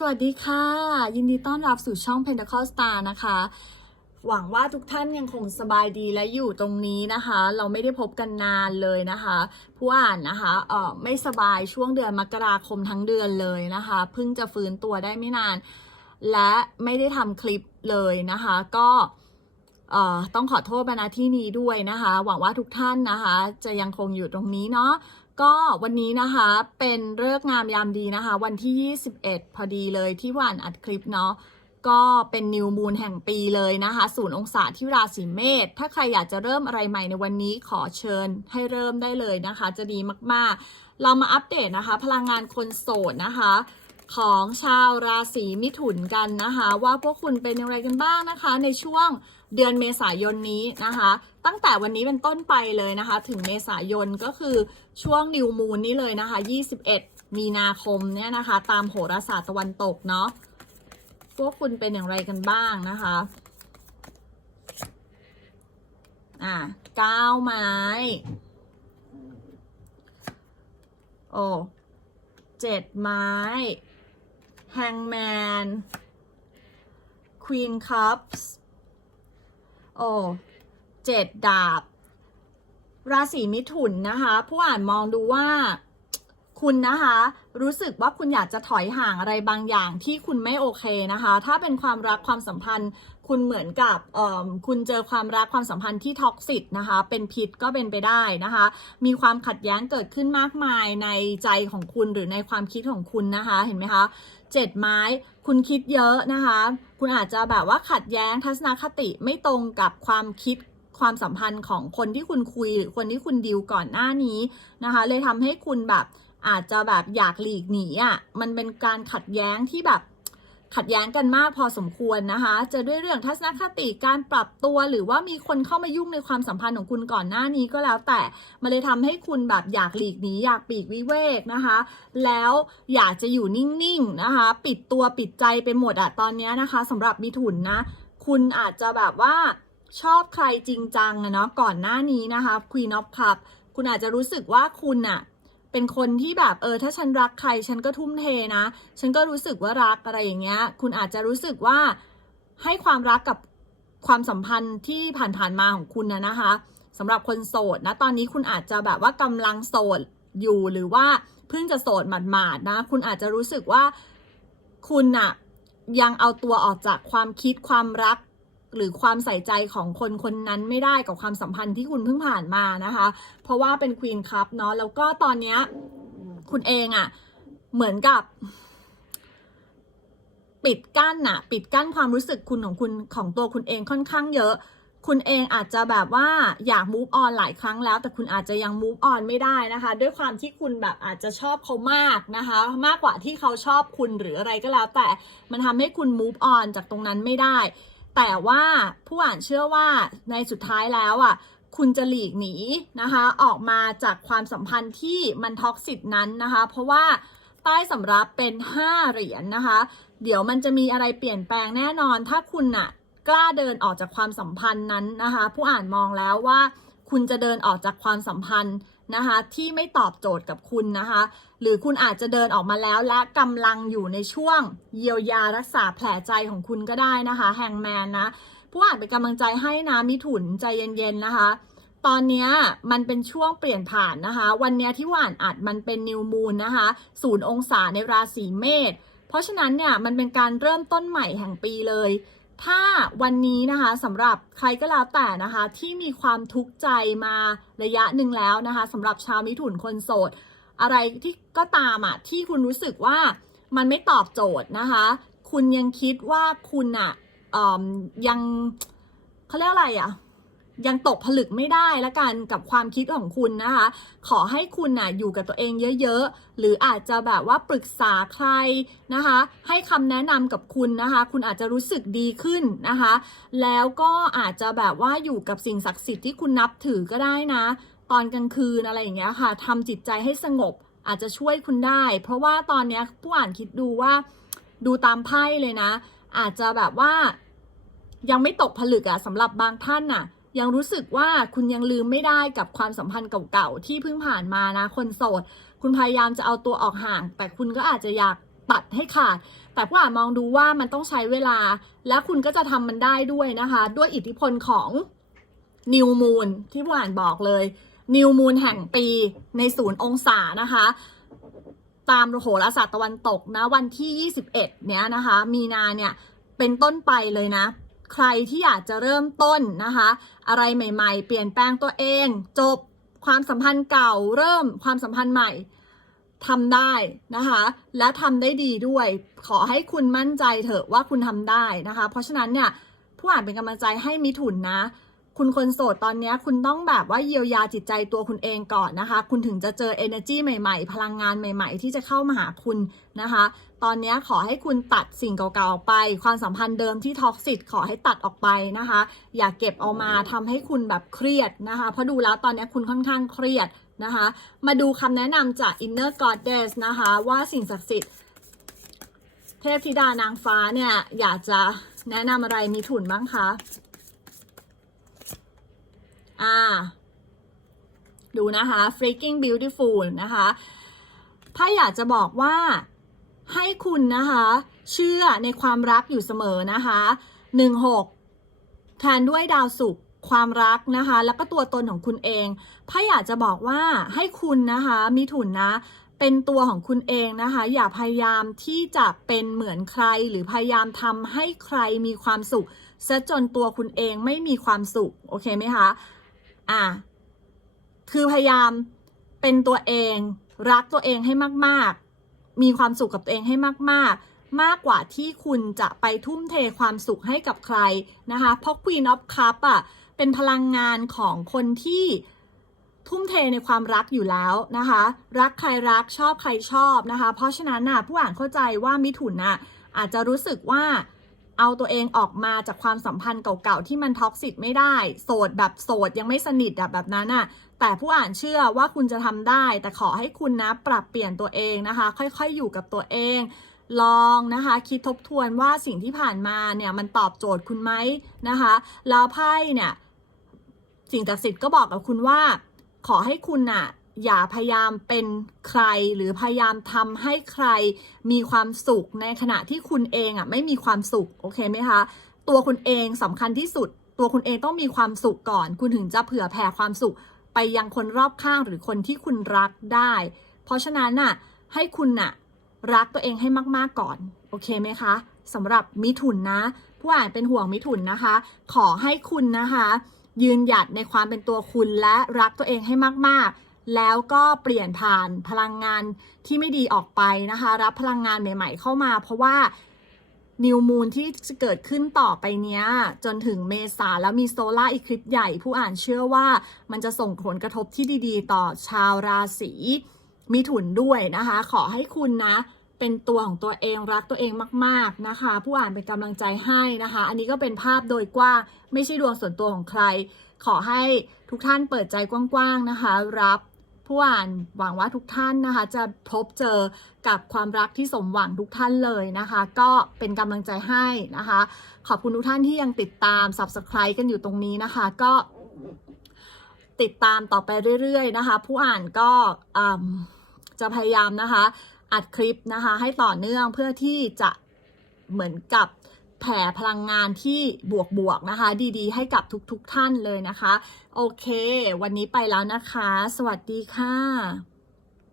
สวัสดีค่ะ ยินดีต้อนรับสู่ช่อง Pentacle Star นะคะ หวังว่าทุกท่านยังคงสบายดีและอยู่ตรงนี้นะคะ เราไม่ได้พบกันนานเลยนะคะผู้อ่านนะคะเออไม่สบายช่วงเดือนมกราคมทั้งเดือนเลยนะคะเพิ่งจะฟื้นตัวได้ไม่นาน และไม่ได้ทำคลิปเลยนะคะ ก็เอ่อต้องขอโทษมาณที่นี้ด้วยนะคะ หวังว่าทุกท่านนะคะ จะยังคงอยู่ตรงนี้เนาะ ก็วันนี้นะคะเป็นเลิกงามยามดีนะคะ วันที่ 21 พอดีเลยที่หวานอัดคลิปเนาะก็เป็นนิวมูนแห่งปีเลยนะคะศูนย์องศาที่ราศีเมษถ้าใครอยากจะเริ่มอะไรใหม่ในวันนี้ขอเชิญให้เริ่มได้เลยนะคะ จะดีมากๆ เรามาอัปเดตนะคะ พลังงานคนโสดนะคะ ของชาวราศีมิถุนกันนะคะ ว่าพวกคุณเป็นอย่างไรกันบ้างนะคะ ในช่วง เดือนเมษายนนี้นะคะ ตั้งแต่วันนี้เป็นต้นไปเลยนะคะ ถึงเมษายนก็คือช่วงนิวมูนนี้เลยนะคะ 21 มีนาคมเนี่ยนะคะ ตามโหราศาสตร์ตะวันตกเนาะพวกคุณเป็นอย่างไรกันบ้างนะคะอะก้าไม้โอ้เจ็ดไม้แฮงแมนควีนคัพส์ โอ้เจ็ดดาบ ราศีมิถุนนะคะ ผู้อ่านมองดูว่าคุณนะคะ รู้สึกว่าคุณอยากจะถอยห่างอะไรบางอย่างที่คุณไม่โอเคนะคะ ถ้าเป็นความรักความสัมพันธ์ คุณเหมือนกับเออคุณเจอความรักความสัมพันธ์ที่ท็อกซิกนะคะ เป็นพิษก็เป็นไปได้นะคะ มีความขัดแย้งเกิดขึ้นมากมายในใจของคุณหรือในความคิดของคุณนะคะ เห็นไหมคะเจ็ดไม้ คุณคิดเยอะนะคะ คุณอาจจะแบบว่าขัดแย้งทัศนคติไม่ตรงกับความคิดความสัมพันธ์ของคนที่คุณคุยหรือคนที่คุณดีลก่อนหน้านี้นะคะ เลยทำให้คุณแบบอาจจะแบบอยากหลีกหนีอะมันเป็นการขัดแย้งที่แบบ ขัดแย้งกันมากพอสมควรนะคะ จะด้วยเรื่องทัศนคติการปรับตัวหรือว่ามีคนเข้ามายุ่งในความสัมพันธ์ของคุณก่อนหน้านี้ก็แล้วแต่มันเลยทำให้คุณแบบอยากหลีกหนีอยากปีกวิเวกนะคะ แล้วอยากจะอยู่นิ่งๆนะคะ ปิดตัวปิดใจไปหมดอะตอนนี้นะคะสำหรับมิถุนนะ คุณอาจจะแบบว่าชอบใครจริงจังอะเนาะก่อนหน้านี้นะคะ Queen of Cup คุณอาจจะรู้สึกว่าคุณอะ เป็นคนที่แบบเออถ้าฉันรักใครฉันก็ทุ่มเทนะ ฉันก็รู้สึกว่ารักอะไรอย่างเงี้ย คุณอาจจะรู้สึกว่าให้ความรักกับความสัมพันธ์ที่ผ่านๆมาของคุณนะนะคะสำหรับคนโสดนะตอนนี้คุณอาจจะแบบว่ากำลังโสดอยู่หรือว่าเพิ่งจะโสดหมาดๆนะ คุณอาจจะรู้สึกว่าคุณอะยังเอาตัวออกจากความคิดความรัก หรือความใส่ใจของคนคนนั้นไม่ได้กับความสัมพันธ์ที่คุณเพิ่งผ่านมานะคะ เพราะว่าเป็นควีนคัพเนาะแล้วก็ตอนเนี้ยคุณเองอะเหมือนกับ ปิดกั้นนะปิดกั้นความรู้สึกคุณของคุณของตัวคุณเองค่อนข้างเยอะ คุณเองอาจจะแบบว่าอยาก move on หลายครั้งแล้ว แต่คุณอาจจะยัง move on ไม่ได้นะคะ ด้วยความที่คุณแบบอาจจะชอบเขามากนะคะ มากกว่าที่เขาชอบคุณหรืออะไรก็แล้ว แต่มันทำให้คุณ move on จากตรงนั้นไม่ได้ แต่ว่าผู้อ่านเชื่อว่าในสุดท้ายแล้วอะคุณจะหลีกหนีนะคะออกมาจากความสัมพันธ์ที่มันท็อกซิตนั้นนะคะ เพราะว่าใต้สำรับเป็น 5 เหรียญนะคะ เดี๋ยวมันจะมีอะไรเปลี่ยนแปลงแน่นอน ถ้าคุณน่ะกล้าเดินออกจากความสัมพันธ์นั้นนะคะ ผู้อ่านมองแล้วว่าคุณจะเดินออกจากความสัมพันธ์ นะคะที่ไม่ตอบโจทย์กับคุณนะคะ หรือคุณอาจจะเดินออกมาแล้วและกำลังอยู่ในช่วงเยียวยารักษาแผลใจของคุณก็ได้นะคะแฮงแมนนะผู้อ่านเป็นกำลังใจให้นะมิถุนใจเย็นๆนะคะ ตอนนี้มันเป็นช่วงเปลี่ยนผ่านนะคะ วันนี้ที่ว่านอัดมันเป็นนิวมูนนะคะศูนย์องศาในราศีเมษเพราะฉะนั้นเนี่ยมันเป็นการเริ่มต้นใหม่แห่งปีเลย ถ้าวันนี้นะคะสำหรับใครก็แล้วแต่นะคะ ที่มีความทุกข์ใจมาระยะหนึ่งแล้วนะคะสำหรับชาวมิถุนคนโสด อะไรที่ก็ตามอะที่คุณรู้สึกว่ามันไม่ตอบโจทย์นะคะ คุณยังคิดว่าคุณอะอยังเขาเรียกอะไรอะ ยังตกผลึกไม่ได้ละกันกับความคิดของคุณนะคะ ขอให้คุณน่ะอยู่กับตัวเองเยอะๆ หรืออาจจะแบบว่าปรึกษาใครนะคะ ให้คำแนะนำกับคุณนะคะ คุณอาจจะรู้สึกดีขึ้นนะคะ แล้วก็อาจจะแบบว่าอยู่กับสิ่งศักดิ์สิทธิ์ที่คุณนับถือก็ได้นะ ตอนกลางคืนอะไรอย่างเงี้ยค่ะทำจิตใจให้สงบอาจจะช่วยคุณได้ เพราะว่าตอนเนี้ยผู้อ่านคิดดูว่าดูตามไพ่เลยนะ อาจจะแบบว่ายังไม่ตกผลึกอะสำหรับบางท่านน่ะ ยังรู้สึกว่าคุณยังลืมไม่ได้กับความสัมพันธ์เก่าๆที่เพิ่งผ่านมานะ คนโสด คุณพยายามจะเอาตัวออกห่าง แต่คุณก็อาจจะอยากตัดให้ขาด แต่ผู้อ่านมองดูว่ามันต้องใช้เวลา และคุณก็จะทำมันได้ด้วยนะคะ ด้วยอิทธิพลของนิวมูนที่ผู้อ่านบอกเลยนิวมูนแห่งปีในศูนย์องศานะคะ ตามโหราศาสตร์ตะวันตกนะ วันที่ 21 เนี้ยนะคะ มีนาเนี่ย เป็นต้นไปเลยนะ ใครที่อยากจะเริ่มต้นนะคะ อะไรใหม่ๆ เปลี่ยนแปลงตัวเอง จบความสัมพันธ์เก่า เริ่มความสัมพันธ์ใหม่ทำได้นะคะ และทำได้ดีด้วย ขอให้คุณมั่นใจเถอะว่าคุณทำได้นะคะ เพราะฉะนั้นเนี่ยผู้อ่านเป็นกำลังใจให้มิถุนนะ คุณคนโสดตอนนี้คุณต้องแบบว่าเยียวยาจิตใจตัวคุณเองก่อนนะคะ คุณถึงจะเจอ energy ใหม่ ๆ พลังงานใหม่ ๆ ที่จะเข้ามาหาคุณนะคะ ตอนนี้ขอให้คุณตัดสิ่งเก่าๆออกไป ความสัมพันธ์เดิมที่ท็อกซิตขอให้ตัดออกไปนะคะ อย่าเก็บเอามาทำให้คุณแบบเครียดนะคะ เพราะดูแล้วตอนนี้คุณค่อนข้างเครียดนะคะ มาดูคำแนะนำจาก inner goddess นะคะว่าสิ่งศักดิ์สิทธิ์เทพธิดานางฟ้าเนี่ยอยากจะแนะนำอะไรมีถุนบ้างคะ อ่า ดูนะคะ freaking beautiful นะคะ ถ้าอยากจะบอกว่า ให้คุณนะคะ เชื่อในความรักอยู่เสมอนะคะหนึ่งหกแทนด้วยดาวศุกร์ความรักนะคะ แล้วก็ตัวตนของคุณเองถ้าอยากจะบอกว่าให้คุณนะคะ มีถุนนะ เป็นตัวของคุณเองนะคะ อย่าพยายามที่จะเป็นเหมือนใคร หรือพยายามทำให้ใครมีความสุขซะจนตัวคุณเองไม่มีความสุข โอเคไหมคะ อะ คือพยายามเป็นตัวเอง รักตัวเองให้มาก ๆ มีความสุขกับตัวเองให้มาก ๆ มากกว่าที่คุณจะไปทุ่มเทความสุขให้กับใครนะคะเพราะ Queen of Cup อะเป็นพลังงานของคนที่ทุ่มเทในความรักอยู่แล้วนะคะ รักใครรักชอบใครชอบนะคะ เพราะฉะนั้นน่ะผู้อ่านเข้าใจว่ามิถุนน่ะอาจจะรู้สึกว่า เอาตัวเองออกมาจากความสัมพันธ์เก่าๆ ที่มันท็อกซิกไม่ได้ โสดแบบโสดยังไม่สนิทแบบนั้นน่ะแต่ผู้อ่านเชื่อว่าคุณจะทำได้ แต่ขอให้คุณนะปรับเปลี่ยนตัวเองนะคะ ค่อยๆ อยู่กับตัวเอง ลองนะคะ คิดทบทวนว่าสิ่งที่ผ่านมาเนี่ยมันตอบโจทย์คุณไหมนะคะแล้วไพ่เนี่ยสิ่งศักดิ์สิทธิ์ก็บอกกับคุณว่า ขอให้คุณน่ะ อย่าพยายามเป็นใครหรือพยายามทำให้ใครมีความสุขในขณะที่คุณเองอะไม่มีความสุขโอเคไหมคะ ตัวคุณเองสำคัญที่สุด ตัวคุณเองต้องมีความสุขก่อน คุณถึงจะเผื่อแผ่ความสุขไปยังคนรอบข้างหรือคนที่คุณรักได้ เพราะฉะนั้นน่ะให้คุณน่ะรักตัวเองให้มากๆก่อน โอเคไหมคะสำหรับมิถุนนะ ผู้อ่านเป็นห่วงมิถุนนะคะ ขอให้คุณนะคะ ยืนหยัดในความเป็นตัวคุณและรักตัวเองให้มากๆ แล้วก็เปลี่ยนผ่านพลังงานที่ไม่ดีออกไปนะคะ รับพลังงานใหม่ๆ เข้ามา เพราะว่านิวมูนที่จะเกิดขึ้นต่อไปเนี้ย จนถึงเมษาแล้วมีโซลาร์อีคลิปใหญ่ผู้อ่านเชื่อว่ามันจะส่งผลกระทบที่ดีๆ ต่อชาวราศีมิถุนด้วยนะคะ ขอให้คุณนะ เป็นตัวของตัวเองรักตัวเองมากๆนะคะ ผู้อ่านเป็นกำลังใจให้นะคะ อันนี้ก็เป็นภาพโดยกว้างไม่ใช่ดวงส่วนตัวของใคร ขอให้ทุกท่านเปิดใจกว้างๆนะคะ รับ ผู้อ่านหวังว่าทุกท่านนะคะ จะพบเจอกับความรักที่สมหวังทุกท่านเลยนะคะ ก็เป็นกำลังใจให้นะคะ ขอบคุณทุกท่านที่ยังติดตาม subscribe กันอยู่ตรงนี้นะคะ ก็ติดตามต่อไปเรื่อยๆนะคะ ผู้อ่านก็จะพยายามนะคะ อัดคลิปนะคะ ให้ต่อเนื่องเพื่อที่จะเหมือนกับ แผ่พลังงานที่บวกๆนะคะ ดีๆ ให้กับทุกๆท่านเลยนะคะ โอเค วันนี้ไปแล้วนะคะ สวัสดีค่ะ